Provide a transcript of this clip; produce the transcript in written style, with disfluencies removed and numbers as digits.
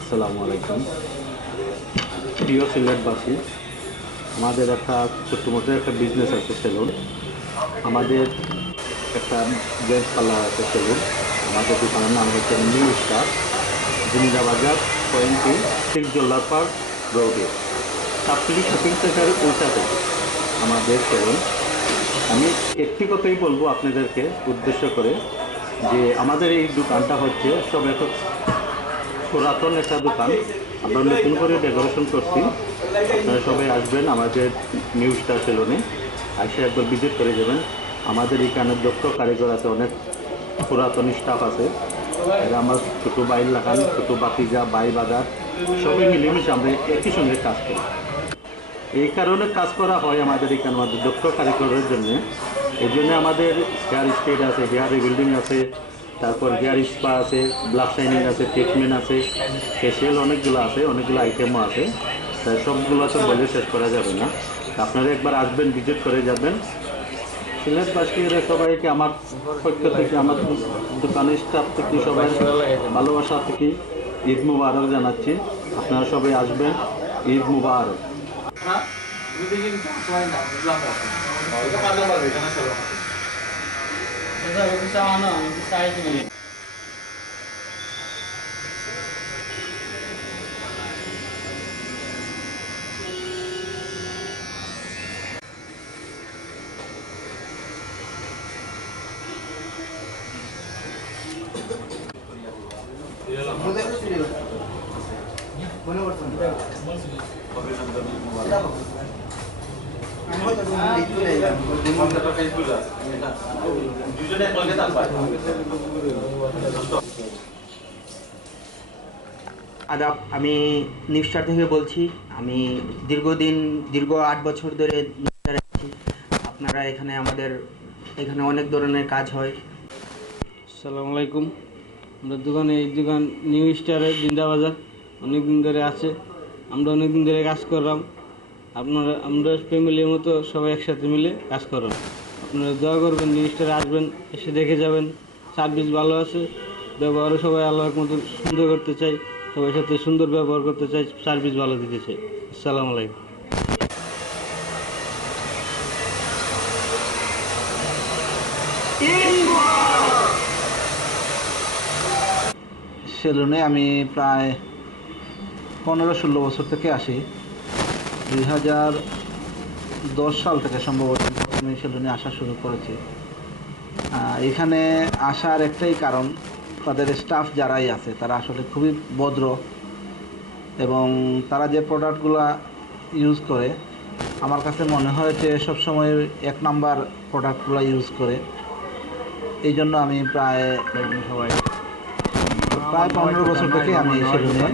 আসসালামু আলাইকুম প্রিয় সিলেটবাসী, আমাদের একটা ছোট্ট মতো একটা বিজনেস আছে সেলুন। আমাদের একটা জেন্টস পার্লার আছে সেলুন। আমাদের দোকানের নাম হচ্ছে নিউ স্টার, জিন্দাবাজার 26 জোল্লার পার্ক রোডে, সাপ্লি শপিং সেন্টারের উল্টাতে আমাদের সেলুন। আমি একটি কথাই বলবো আপনাদেরকে উদ্দেশ্য করে, যে আমাদের এই দোকানটা হচ্ছে সব এক পুরাতন একটা দোকান। আমরা নতুন করে ডেকোরেশন করছি। আপনারা সবাই আসবেন আমাদের নিউ স্টার সেলুনে, এসে একবার ভিজিট করে যাবেন। আমাদের এখানে দক্ষ কারিগর আছে, অনেক পুরাতন স্টাফ আছে। এরা আমার ছোটো বাইর লাগান, ছোটো বাতিজা, বাই বাজার সবই মিলেমিশে আমরা একই সঙ্গে কাজ করি। এই কারণে কাজ করা হয় আমাদের এখানে, আমাদের দক্ষ কারিগরের জন্য। এই জন্য আমাদের হেয়ার স্টেট আছে, হেয়ার রিবিল্ডিং আছে, তারপর হেয়ার স্পা আছে, ব্লাড শাইনিং আছে, ট্রিটমেন্ট আছে, ফেশিয়াল অনেকগুলো আছে, অনেকগুলো আইটেমও আছে। তাই সবগুলো তো বলে শেষ করা যাবে না। আপনারা একবার আসবেন, ভিজিট করে যাবেন। সিলেটবাসীরা সবাইকে আমার পক্ষ থেকে, আমার দোকানের স্টাফ থেকে সবাই ভালোবাসা থেকে ঈদ মুবারক জানাচ্ছি। আপনারা সবাই আসবেন, ঈদ মুবারক। আদাব, আমি নিউ স্টার থেকে বলছি। আমি দীর্ঘ 8 বছর ধরে নিউ স্টারে আছি। আপনারা এখানে আমাদের এখানে অনেক ধরনের কাজ হয়। আসসালামু আলাইকুম। আমরা দোকানে, এই দোকান নিউ স্টারে জিন্দাবাজার অনেক দিন ধরে আছে। আমরা অনেক দিন ধরে কাজ করলাম। আমরা ফ্যামিলির মতো সবাই একসাথে মিলে কাজ করলাম। আপনারা দোয়া করবেন, নিউ স্টারে আসবেন, এসে দেখে যাবেন। সার্ভিস ভালো আছে, ব্যবহারও সবাই আল্লাহর মতো সুন্দর করতে চাই, সবার সাথে সুন্দর ব্যবহার করতে চাই, সার্ভিস ভালো দিতে চাই। আসসালামু আলাইকুম। সেলুনে আমি প্রায় 15-16 বছর থেকে আসি। 2010 সাল থেকে সম্ভবত আমি সেলুনে আসা শুরু করেছি। এখানে আসার একটাই কারণ, তাদের স্টাফ যারাই আছে তারা আসলে খুবই ভদ্র, এবং তারা যে প্রোডাক্টগুলো ইউজ করে আমার কাছে মনে হয়েছে সবসময় 1 নাম্বার প্রোডাক্টগুলো ইউজ করে। এই জন্য আমি প্রায় 15 বছর থেকে আমি সেলুনে